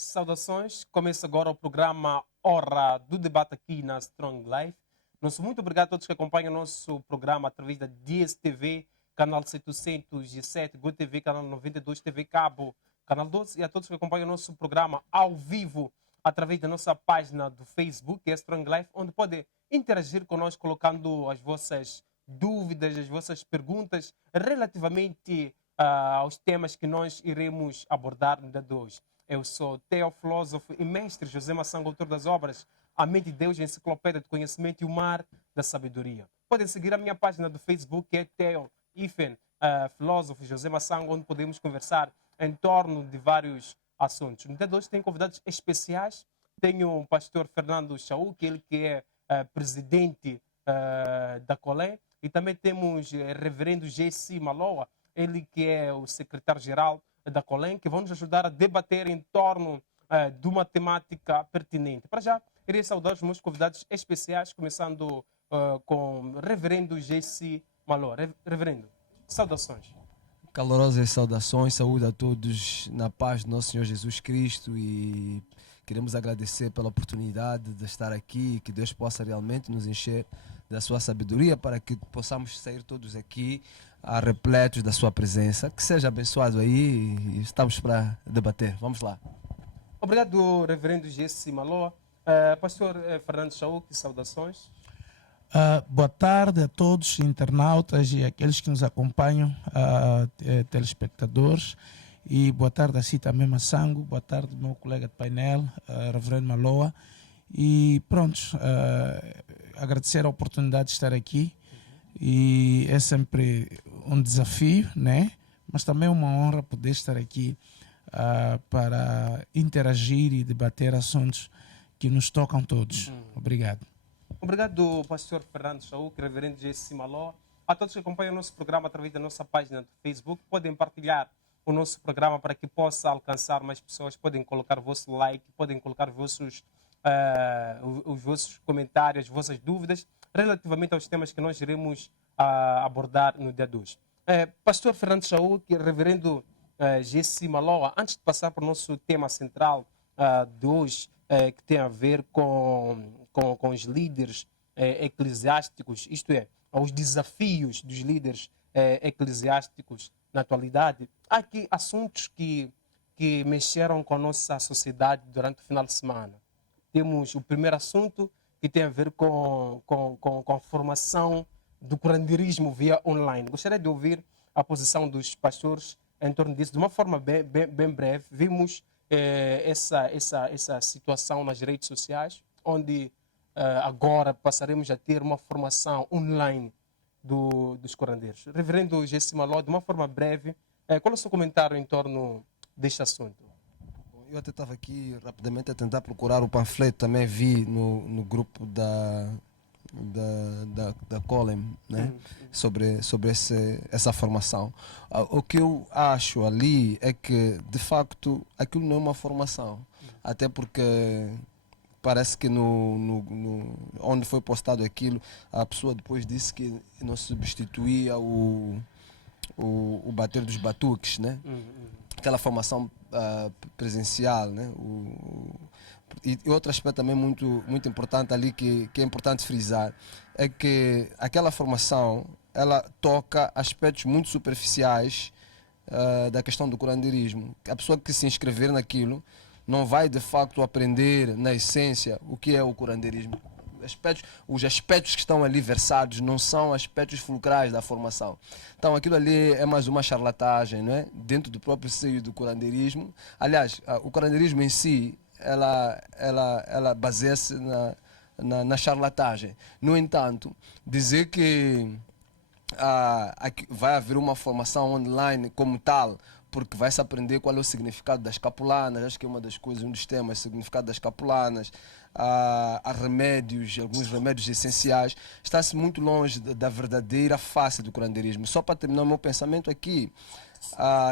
Saudações, começa agora o programa Hora do Debate aqui na Strong Life. Nosso muito obrigado a todos que acompanham o nosso programa através da DSTV, canal 707, GoTV, canal 92, TV Cabo, canal 12, e a todos que acompanham o nosso programa ao vivo através da nossa página do Facebook, que é Strong Life, onde podem interagir conosco colocando as vossas dúvidas, as vossas perguntas relativamente aos temas que nós iremos abordar no dia de hoje. Eu sou Theo, filósofo e mestre José Massango, autor das obras A Mente de Deus, Enciclopédia do Conhecimento e o Mar da Sabedoria. Podem seguir a minha página do Facebook, que é Theo filósofo José Massango, onde podemos conversar em torno de vários assuntos. No dia de hoje tem convidados especiais. Tenho o pastor Fernando Chaú, ele que é presidente da Colé, e também temos reverendo Jessi Maloa, ele que é o secretário-geral da Colém, que vão nos ajudar a debater em torno de uma temática pertinente. Para já, irei saudar os meus convidados especiais, começando com o reverendo Jessi Maloa. Reverendo, saudações. Calorosas saudações, saúde a todos na paz do nosso Senhor Jesus Cristo, e queremos agradecer pela oportunidade de estar aqui, que Deus possa realmente nos encher da sua sabedoria para que possamos sair todos aqui repletos da sua presença. Que seja abençoado aí, e estamos para debater. Vamos lá. Obrigado, reverendo Jessi Maloa. Pastor Fernando Chaú, saudações. Boa tarde a todos, internautas e aqueles que nos acompanham, telespectadores. E boa tarde a si também, Massango. Boa tarde, meu colega de painel, reverendo Maloa. E pronto, agradecer a oportunidade de estar aqui. E é sempre um desafio, né? Mas também uma honra poder estar aqui para interagir e debater assuntos que nos tocam todos. Obrigado. Obrigado, pastor Fernando Chaú, reverendo Jessi Maloa. A todos que acompanham o nosso programa através da nossa página do Facebook, podem partilhar o nosso programa para que possa alcançar mais pessoas. Podem colocar o vosso like, podem colocar os vossos comentários, as vossas dúvidas relativamente aos temas que nós iremos abordar no dia de hoje. Pastor Fernando Chaú, reverendo Jessi Maloa, antes de passar para o nosso tema central de hoje, que tem a ver com os líderes eclesiásticos, isto é, aos desafios dos líderes eclesiásticos na atualidade, há aqui assuntos que mexeram com a nossa sociedade durante o final de semana. Temos o primeiro assunto, que tem a ver com a formação do curanderismo via online. Gostaria de ouvir a posição dos pastores em torno disso, de uma forma bem breve. Vimos essa situação nas redes sociais, onde agora passaremos a ter uma formação online dos curandeiros. Reverendo Jessi Maloa, de uma forma breve, qual é o seu comentário em torno deste assunto? Eu até estava aqui rapidamente a tentar procurar o panfleto, também vi no grupo da Colem, né? sobre essa formação. O que eu acho ali é que, de facto, aquilo não é uma formação. Até porque parece que onde foi postado aquilo, a pessoa depois disse que não substituía o bater dos batuques, né? Aquela formação presencial, né? E outro aspecto também muito importante ali que é importante frisar é que aquela formação ela toca aspectos muito superficiais da questão do curandeirismo. A pessoa que se inscrever naquilo não vai de facto aprender na essência o que é o curandeirismo. Os aspectos que estão ali versados não são aspectos fulcrais da formação. Então aquilo ali é mais uma charlatagem, não é? Dentro do próprio seio do curandeirismo. Aliás, o curandeirismo em si, ela baseia-se na charlatagem. No entanto, dizer que vai haver uma formação online como tal, porque vai-se aprender qual é o significado das capulanas, acho que é uma das coisas, um dos temas, o significado das capulanas, há remédios, alguns remédios essenciais, está-se muito longe da verdadeira face do curandeirismo. Só para terminar o meu pensamento aqui,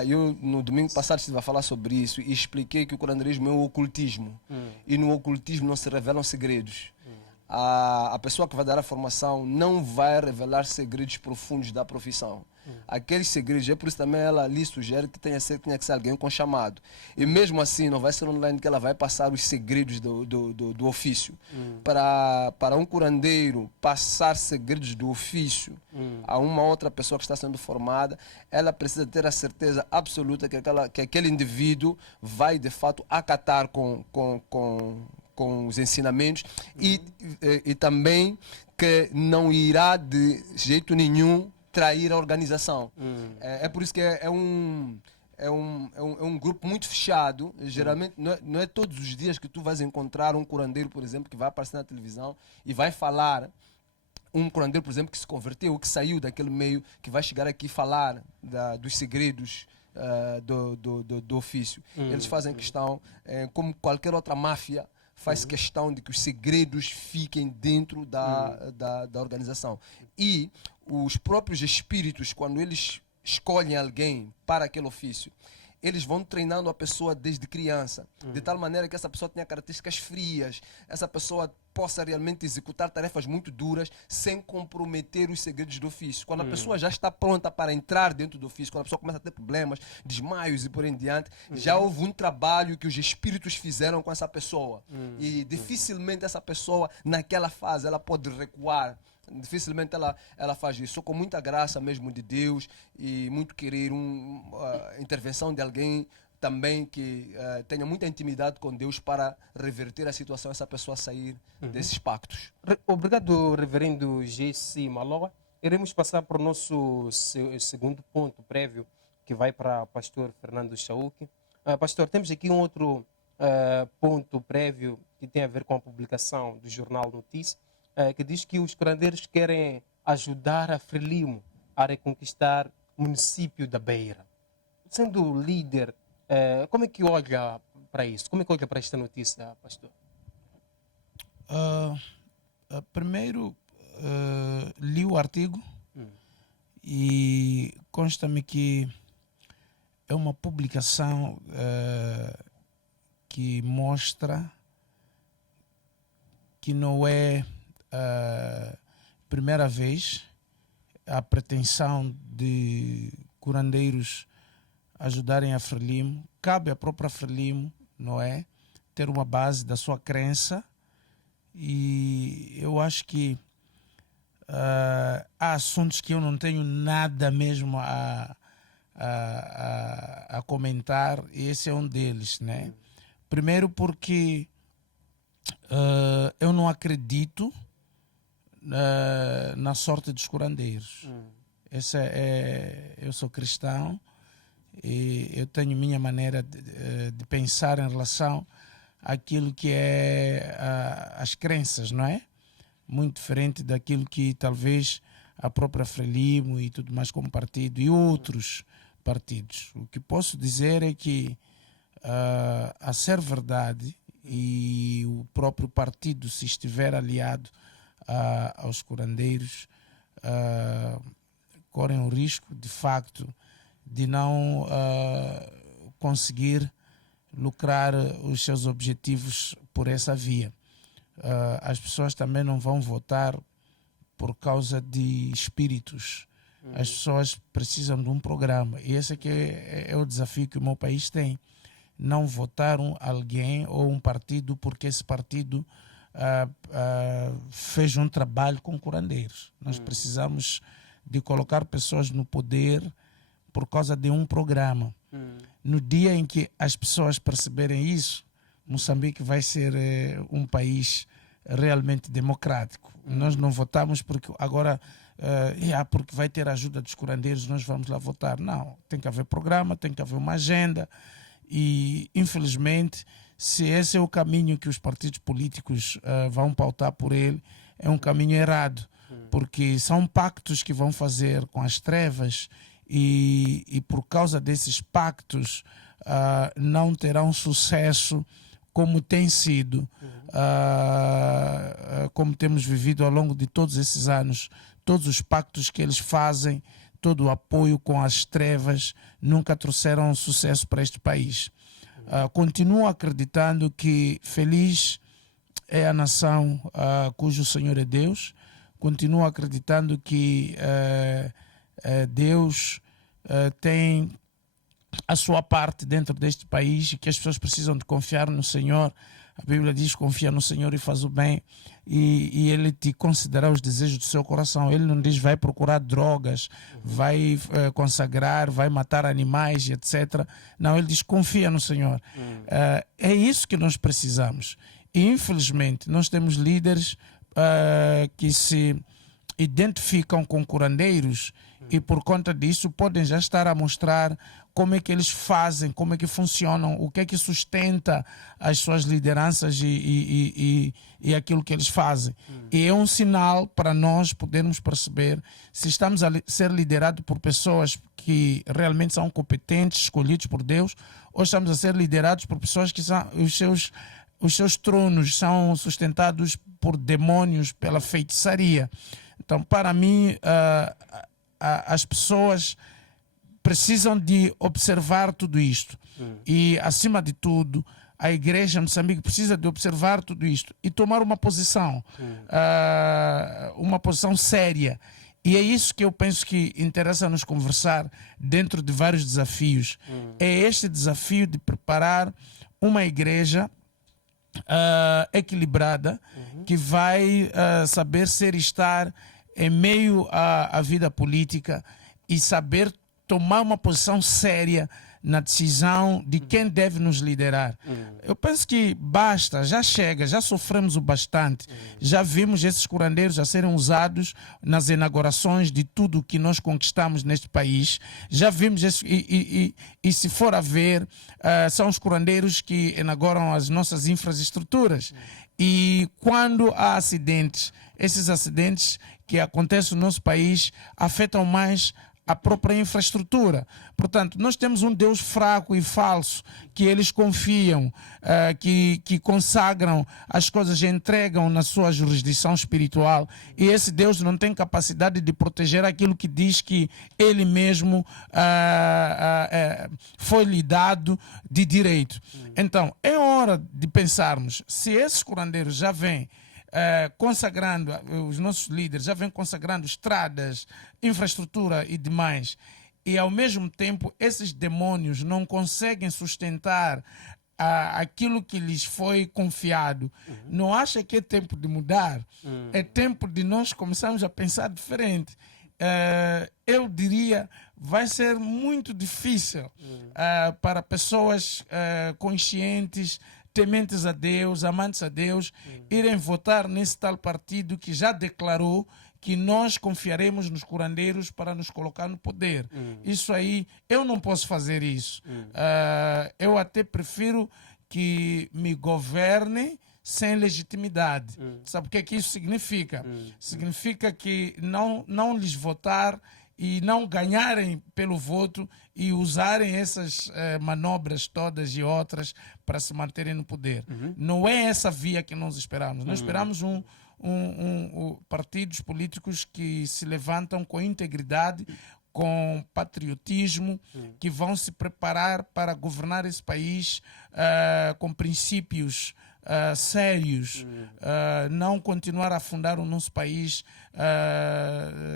eu no domingo passado estive a falar sobre isso e expliquei que o curandeirismo é o ocultismo, e no ocultismo não se revelam segredos. A pessoa que vai dar a formação não vai revelar segredos profundos da profissão. Aqueles segredos, é por isso também ela ali sugere que tenha que ser alguém com chamado. E mesmo assim, não vai ser online que ela vai passar os segredos do ofício. Para um curandeiro passar segredos do ofício a uma outra pessoa que está sendo formada, ela precisa ter a certeza absoluta que aquele indivíduo vai de fato acatar com os ensinamentos e também que não irá de jeito nenhum trair a organização. É por isso que é um grupo muito fechado. Geralmente não é todos os dias que tu vais encontrar um curandeiro, por exemplo, que vai aparecer na televisão e vai falar. Um curandeiro, por exemplo, que se converteu, que saiu daquele meio, que vai chegar aqui falar dos segredos do ofício. Eles fazem questão, como qualquer outra máfia, faz questão de que os segredos fiquem dentro da organização. E os próprios espíritos, quando eles escolhem alguém para aquele ofício, eles vão treinando a pessoa desde criança, de tal maneira que essa pessoa tenha características frias, essa pessoa possa realmente executar tarefas muito duras sem comprometer os segredos do ofício. Quando a pessoa já está pronta para entrar dentro do ofício, quando a pessoa começa a ter problemas, desmaios e por aí em diante, já houve um trabalho que os espíritos fizeram com essa pessoa. E dificilmente essa pessoa, naquela fase, ela pode recuar. Dificilmente ela faz isso. Só com muita graça mesmo de Deus e muito querer intervenção de alguém também que tenha muita intimidade com Deus para reverter a situação, essa pessoa sair desses pactos. Obrigado, reverendo G.C. Maloa. Iremos passar para o nosso segundo ponto prévio, que vai para o pastor Fernando Chauque. Pastor, temos aqui um outro ponto prévio que tem a ver com a publicação do jornal Notícia, que diz que os curandeiros querem ajudar a Frelimo a reconquistar o município da Beira. Sendo líder, como é que olha para isso? Como é que olha para esta notícia, pastor? Primeiro, li o artigo e consta-me que é uma publicação que mostra que não é primeira vez a pretensão de curandeiros ajudarem a Frelimo. Cabe à própria Frelimo, não é, ter uma base da sua crença, e eu acho que há assuntos que eu não tenho nada mesmo a comentar, e esse é um deles, né? Primeiro porque eu não acredito na sorte dos curandeiros. Eu sou cristão e eu tenho minha maneira de pensar em relação àquilo que é as crenças, não é? Muito diferente daquilo que talvez a própria Frelimo e tudo mais como partido e outros partidos. O que posso dizer é que, a ser verdade, e o próprio partido, se estiver aliado aos curandeiros, correm o risco, de facto, de não conseguir lucrar os seus objetivos por essa via. As pessoas também não vão votar por causa de espíritos. As pessoas precisam de um programa, e esse aqui é o desafio que o meu país tem. Não votar alguém ou um partido porque esse partido fez um trabalho com curandeiros. Nós precisamos de colocar pessoas no poder por causa de um programa. No dia em que as pessoas perceberem isso, Moçambique vai ser um país realmente democrático. Nós não votamos porque agora porque vai ter a ajuda dos curandeiros, nós vamos lá votar. Não, tem que haver programa, tem que haver uma agenda. E, infelizmente, se esse é o caminho que os partidos políticos vão pautar por ele, é um caminho errado, porque são pactos que vão fazer com as trevas, e por causa desses pactos não terão sucesso como tem sido, como temos vivido ao longo de todos esses anos. Todos os pactos que eles fazem, todo o apoio com as trevas, nunca trouxeram sucesso para este país. Continuo acreditando que feliz é a nação cujo Senhor é Deus. Continuo acreditando que Deus tem a sua parte dentro deste país e que as pessoas precisam de confiar no Senhor. A Bíblia diz: confia no Senhor e faz o bem, e Ele te concederá os desejos do seu coração. Ele não diz vai procurar drogas, vai consagrar, vai matar animais, etc. Não, Ele diz confia no Senhor. É isso que nós precisamos. E infelizmente nós temos líderes que se identificam com curandeiros e por conta disso podem já estar a mostrar como é que eles fazem, como é que funcionam, o que é que sustenta as suas lideranças e aquilo que eles fazem. E é um sinal para nós podermos perceber se estamos a ser liderados por pessoas que realmente são competentes, escolhidos por Deus, ou estamos a ser liderados por pessoas que são os seus tronos são sustentados por demônios, pela feitiçaria. Então, para mim, as pessoas precisam de observar tudo isto. E, acima de tudo, a igreja em Moçambique precisa de observar tudo isto e tomar uma posição séria. E é isso que eu penso que interessa nos conversar dentro de vários desafios. É este desafio de preparar uma igreja equilibrada, que vai saber ser e estar em meio à vida política e saber tomar uma posição séria na decisão de quem deve nos liderar. Eu penso que basta, já chega, já sofremos o bastante, já vimos esses curandeiros a serem usados nas inaugurações de tudo que nós conquistamos neste país, já vimos e se for a ver, são os curandeiros que inauguram as nossas infraestruturas. E quando há acidentes, esses acidentes que acontecem no nosso país afetam mais a própria infraestrutura. Portanto, nós temos um Deus fraco e falso, que eles confiam, que consagram as coisas e entregam na sua jurisdição espiritual. E esse Deus não tem capacidade de proteger aquilo que diz que ele mesmo foi lhe dado de direito. Então, é hora de pensarmos, se esses curandeiros já vêm consagrando, os nossos líderes já vêm consagrando estradas, infraestrutura e demais, e ao mesmo tempo esses demônios não conseguem sustentar aquilo que lhes foi confiado, não acha que é tempo de mudar? É tempo de nós começarmos a pensar diferente. Eu diria, vai ser muito difícil para pessoas conscientes, tementes a Deus, amantes a Deus, irem votar nesse tal partido que já declarou que nós confiaremos nos curandeiros para nos colocar no poder. Isso aí, eu não posso fazer isso. Eu até prefiro que me governem sem legitimidade. Sabe o que é que isso significa? Significa que não lhes votar e não ganharem pelo voto e usarem essas manobras todas e outras para se manterem no poder. Não é essa via que nós esperamos. Nós esperamos partidos políticos que se levantam com integridade, com patriotismo, que vão se preparar para governar esse país com princípios sérios, não continuar a afundar o nosso país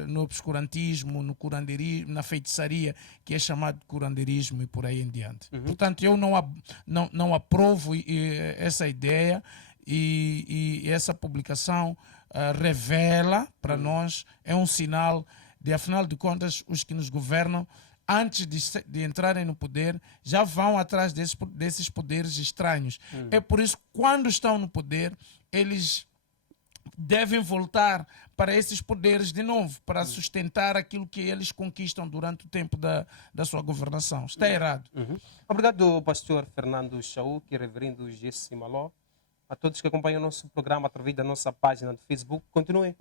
no obscurantismo, no curandeirismo, na feitiçaria, que é chamado de curandeirismo e por aí em diante. Portanto, eu não aprovo essa ideia e essa publicação revela para nós, é um sinal de, afinal de contas, os que nos governam, antes de entrarem no poder, já vão atrás desses poderes estranhos. É por isso que, quando estão no poder, eles devem voltar para esses poderes de novo, para sustentar aquilo que eles conquistam durante o tempo da sua governação. Está errado. Obrigado, pastor Fernando Chauk e reverendo Jesse Maló. A todos que acompanham o nosso programa através da nossa página do Facebook, continuem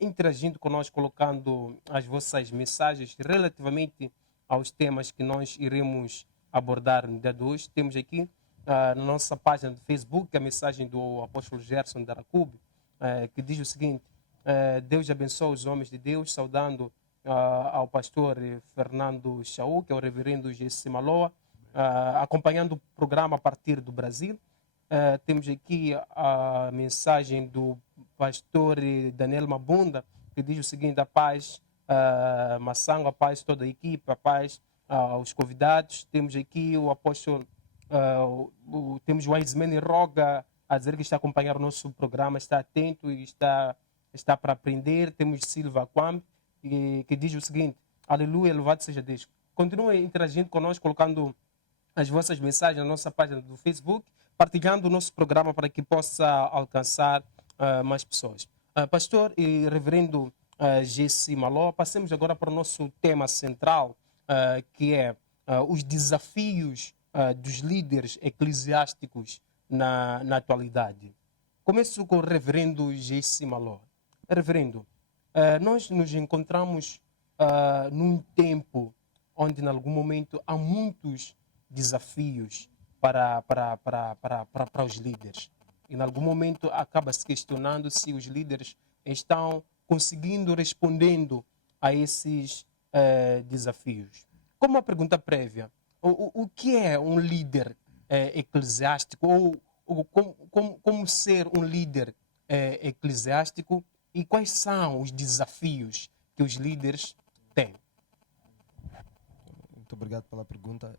interagindo conosco, colocando as vossas mensagens relativamente aos temas que nós iremos abordar no dia de hoje. Temos aqui na nossa página do Facebook a mensagem do apóstolo Gerson Daracube, que diz o seguinte: Deus abençoe os homens de Deus, saudando ao pastor Fernando Chauk, ao reverendo Jesse Maloa, acompanhando o programa a partir do Brasil. Temos aqui a mensagem do pastor Daniel Mabunda, que diz o seguinte: a paz Massango, a paz, toda a equipe, a paz, os convidados. Temos aqui o apóstolo, temos o Aizmeni Roga a dizer que está a acompanhar o nosso programa, está atento e está para aprender. Temos Silva Kwam, que diz o seguinte: aleluia, louvado seja Deus. Continuem interagindo conosco, colocando as vossas mensagens na nossa página do Facebook, partilhando o nosso programa para que possa alcançar mais pessoas. Pastor e reverendo Gessi Maló, passemos agora para o nosso tema central, que é os desafios dos líderes eclesiásticos na atualidade. Começo com o reverendo Gessi Maló. Reverendo, nós nos encontramos num tempo onde, em algum momento, há muitos desafios para os líderes. E, em algum momento, acaba se questionando se os líderes estão conseguindo respondendo a esses desafios. Como uma pergunta prévia, o que é um líder eclesiástico ou como ser um líder eclesiástico e quais são os desafios que os líderes têm? Muito obrigado pela pergunta.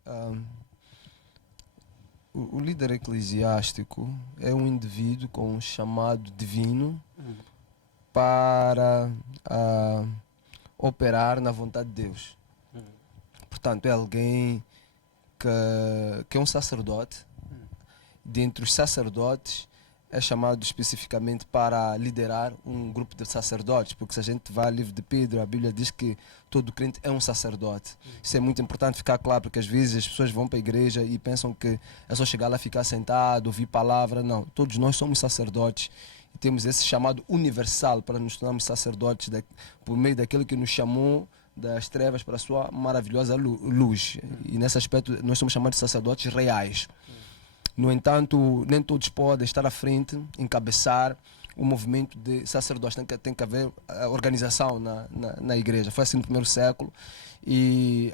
O líder eclesiástico é um indivíduo com um chamado divino para operar na vontade de Deus. Portanto, é alguém que é um sacerdote. Dentre os sacerdotes, é chamado especificamente para liderar um grupo de sacerdotes, porque se a gente vai ao livro de Pedro, a Bíblia diz que todo crente é um sacerdote. Isso é muito importante ficar claro, porque às vezes as pessoas vão para a igreja e pensam que é só chegar lá, ficar sentado, ouvir palavra. Não, todos nós somos sacerdotes e temos esse chamado universal para nos tornarmos sacerdotes por meio daquele que nos chamou das trevas para a sua maravilhosa luz. E nesse aspecto nós somos chamados de sacerdotes reais. No entanto, nem todos podem estar à frente, encabeçar o movimento de sacerdotes. Tem que haver organização na igreja. Foi assim no primeiro século. E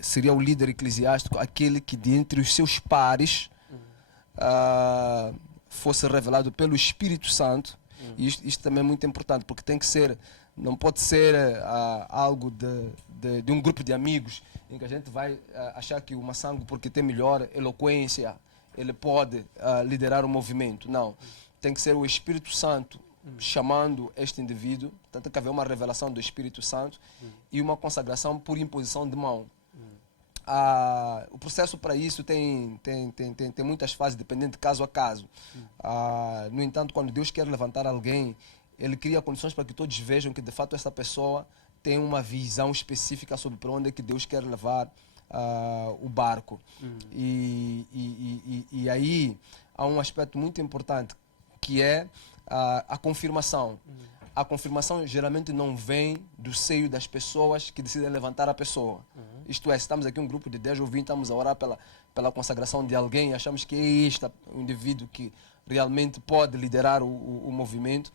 seria o líder eclesiástico aquele que, dentre os seus pares, fosse revelado pelo Espírito Santo. E isto também é muito importante, porque tem que ser, não pode ser algo de um grupo de amigos em que a gente vai achar que o Massango, porque tem melhor eloquência, ele pode liderar o movimento. Não, tem que ser o Espírito Santo chamando este indivíduo. Então tem que haver uma revelação do Espírito Santo e uma consagração por imposição de mão. O processo para isso tem muitas fases, dependendo de caso a caso. No entanto, quando Deus quer levantar alguém, Ele cria condições para que todos vejam que de fato essa pessoa tem uma visão específica sobre para onde é que Deus quer levar o barco. E aí há um aspecto muito importante, que é a confirmação. A confirmação geralmente não vem do seio das pessoas que decidem levantar a pessoa. Isto é, se estamos aqui um grupo de 10 ou 20, estamos a orar pela consagração de alguém, achamos que é este o indivíduo que realmente pode liderar o movimento.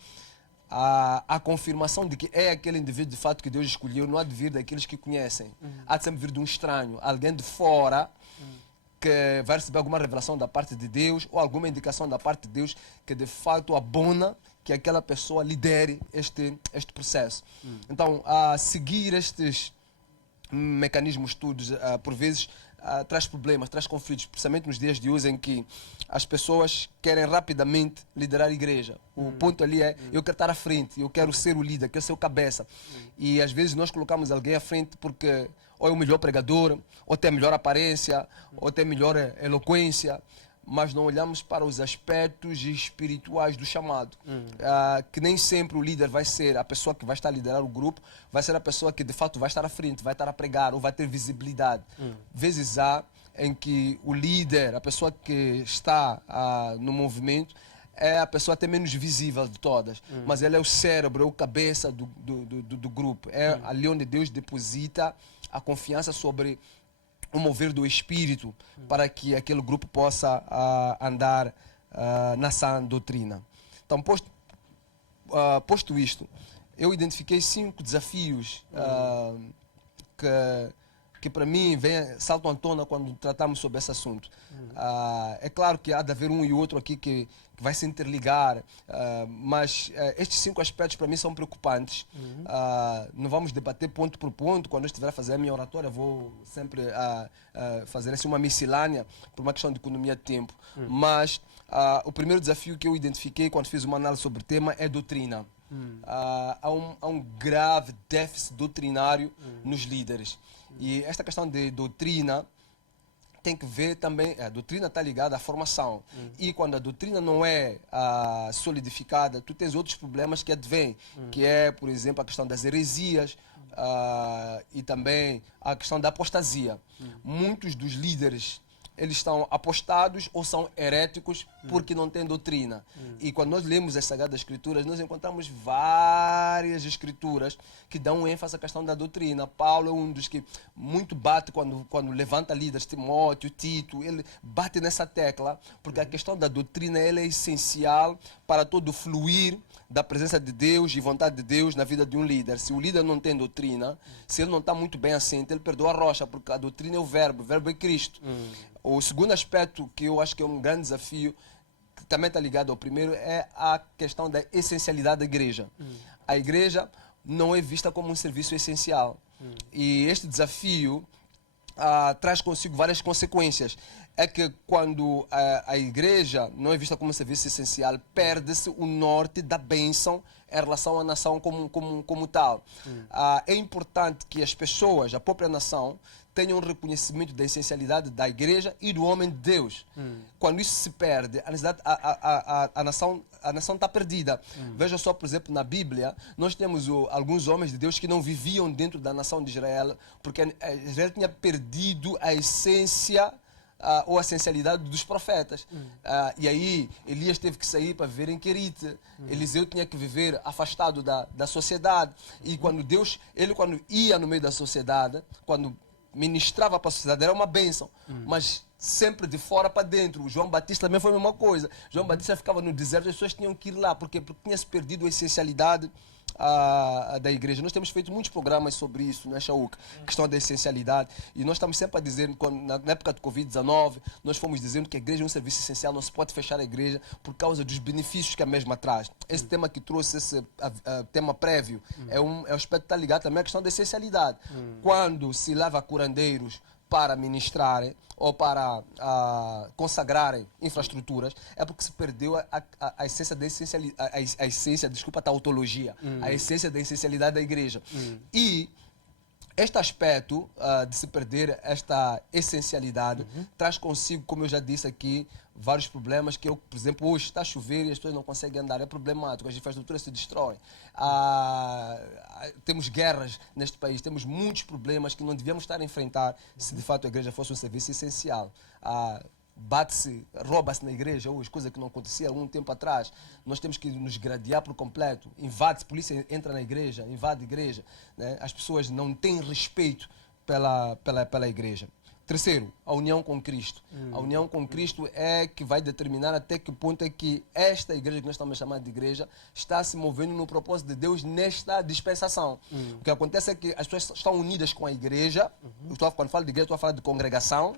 A confirmação de que é aquele indivíduo de fato que Deus escolheu não há de vir daqueles que conhecem. Há de sempre vir de um estranho, alguém de fora que vai receber alguma revelação da parte de Deus ou alguma indicação da parte de Deus que de fato abona que aquela pessoa lidere este processo. Então, seguir estes mecanismos todos, por vezes, traz problemas, traz conflitos, principalmente nos dias de hoje em que as pessoas querem rapidamente liderar a igreja. O ponto ali é, eu quero estar à frente, eu quero ser o líder, quero ser o cabeça. E às vezes nós colocamos alguém à frente porque ou é o melhor pregador, ou tem a melhor aparência, ou tem a melhor eloquência, mas não olhamos para os aspectos espirituais do chamado. Que nem sempre o líder vai ser a pessoa que vai estar a liderar o grupo, vai ser a pessoa que de fato vai estar à frente, vai estar a pregar ou vai ter visibilidade. Vezes há em que o líder, a pessoa que está no movimento, é a pessoa até menos visível de todas, mas ela é o cérebro, é o cabeça do grupo. É ali onde Deus deposita a confiança sobre o mover do Espírito para que aquele grupo possa andar na sã doutrina. Então, posto isto, eu identifiquei 5 desafios que que para mim saltam à tona quando tratamos sobre esse assunto. É claro que há de haver um e outro aqui que vai se interligar, mas estes 5 aspectos para mim são preocupantes. Não vamos debater ponto por ponto. Quando eu estiver a fazer a minha oratória, vou sempre fazer assim uma miscelânea por uma questão de economia de tempo. Mas o primeiro desafio que eu identifiquei quando fiz uma análise sobre o tema é doutrina. Há um grave déficit doutrinário nos líderes. E esta questão de doutrina tem que ver também, a doutrina está ligada à formação. E quando a doutrina não é solidificada, tu tens outros problemas que advêm, que é, por exemplo, a questão das heresias e também a questão da apostasia. Muitos dos líderes, eles estão apostados ou são heréticos porque não têm doutrina. E quando nós lemos as Sagradas Escrituras, nós encontramos várias escrituras que dão ênfase à questão da doutrina. Paulo é um dos que muito bate quando levanta líderes, Timóteo, Tito, ele bate nessa tecla, porque a questão da doutrina ela é essencial para todo o fluir da presença de Deus e vontade de Deus na vida de um líder. Se o líder não tem doutrina, se ele não está muito bem assente, ele perdeu a rocha, porque a doutrina é o verbo é Cristo. O segundo aspecto que eu acho que é um grande desafio, que também está ligado ao primeiro, é a questão da essencialidade da igreja. A igreja não é vista como um serviço essencial. E este desafio traz consigo várias consequências. É que quando a igreja não é vista como um serviço essencial, perde-se o norte da bênção em relação à nação como tal. É importante que as pessoas, a própria nação, tenham um reconhecimento da essencialidade da igreja e do homem de Deus. Quando isso se perde, a nação está perdida. Veja só, por exemplo, na Bíblia, nós temos alguns homens de Deus que não viviam dentro da nação de Israel, porque Israel tinha perdido a essência ou a essencialidade dos profetas. E aí Elias teve que sair para viver em Querite. Eliseu tinha que viver afastado da sociedade. E quando quando ia no meio da sociedade, quando ministrava para a sociedade, era uma bênção, mas sempre de fora para dentro. O João Batista também foi a mesma coisa. João Batista ficava no deserto, as pessoas tinham que ir lá, porque tinha-se perdido a essencialidade da igreja. Nós temos feito muitos programas sobre isso, né, Chauk? Questão da essencialidade. E nós estamos sempre a dizer, na época de Covid-19, nós fomos dizendo que a igreja é um serviço essencial, não se pode fechar a igreja por causa dos benefícios que a mesma traz. Esse tema que trouxe, esse tema prévio, é um aspecto que está ligado também à questão da essencialidade. Quando se leva curandeiros para ministrarem ou para consagrarem infraestruturas, é porque se perdeu a essência da a tautologia, a essência da essencialidade da igreja. E este aspecto de se perder esta essencialidade traz consigo, como eu já disse aqui, vários problemas que por exemplo, hoje está a chover e as pessoas não conseguem andar, é problemático, as infraestruturas se destroem. Temos guerras neste país, temos muitos problemas que não devíamos estar a enfrentar se de fato a igreja fosse um serviço essencial. Bate-se, rouba-se na igreja hoje, coisa que não acontecia há algum tempo atrás. Nós temos que nos gradear por completo. Invade-se, polícia entra na igreja, invade a igreja, né? As pessoas não têm respeito pela igreja. Terceiro, a união com Cristo. A união com Cristo é que vai determinar até que ponto é que esta igreja que nós estamos chamando de igreja está se movendo no propósito de Deus nesta dispensação. O que acontece é que as pessoas estão unidas com a igreja. Quando falo de igreja, estou a falar de congregação.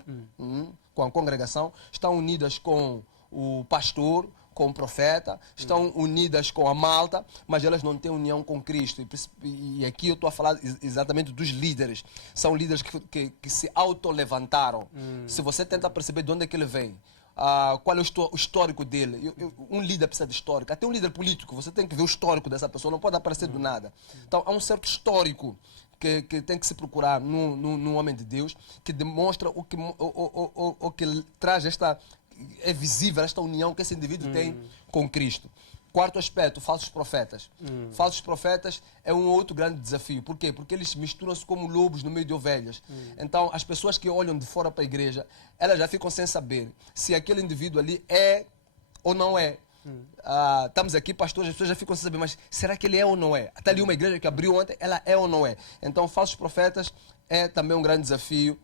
Com a congregação, estão unidas com o pastor, com o profeta, estão unidas com a malta, mas elas não têm união com Cristo. E aqui eu estou a falar exatamente dos líderes. São líderes que se auto-levantaram. Se você tenta perceber de onde é que ele vem, qual é o histórico dele. Um líder precisa de histórico. Até um líder político, você tem que ver o histórico dessa pessoa, não pode aparecer do nada. Então, há um certo histórico que tem que se procurar num homem de Deus, que demonstra o que traz é visível esta união que esse indivíduo tem com Cristo. Quarto aspecto, falsos profetas. Falsos profetas é um outro grande desafio. Por quê? Porque eles misturam-se como lobos no meio de ovelhas. Então, as pessoas que olham de fora para a igreja, elas já ficam sem saber se aquele indivíduo ali é ou não é. Estamos aqui, pastores, as pessoas já ficam sem saber, mas será que ele é ou não é? Está ali uma igreja que abriu ontem, ela é ou não é? Então, falsos profetas é também um grande desafio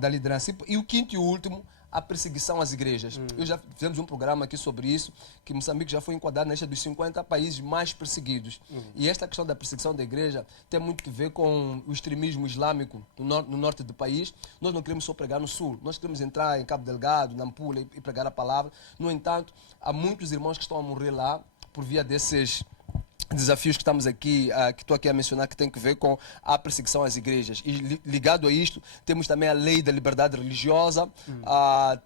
da liderança. E o quinto e último, a perseguição às igrejas. Eu já fizemos um programa aqui sobre isso, que Moçambique já foi enquadrado nesta dos 50 países mais perseguidos. E esta questão da perseguição da igreja tem muito que ver com o extremismo islâmico no norte do país. Nós não queremos só pregar no sul, nós queremos entrar em Cabo Delgado, Nampula e pregar a palavra. No entanto, há muitos irmãos que estão a morrer lá por via desses desafios que estamos aqui, que estou aqui a mencionar, que tem que ver com a perseguição às igrejas. E ligado a isto, temos também a lei da liberdade religiosa,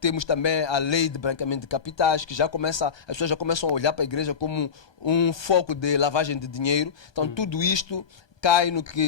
temos também a lei de branqueamento de capitais, que já começa, as pessoas já começam a olhar para a igreja como um foco de lavagem de dinheiro. Então, tudo isto cai no que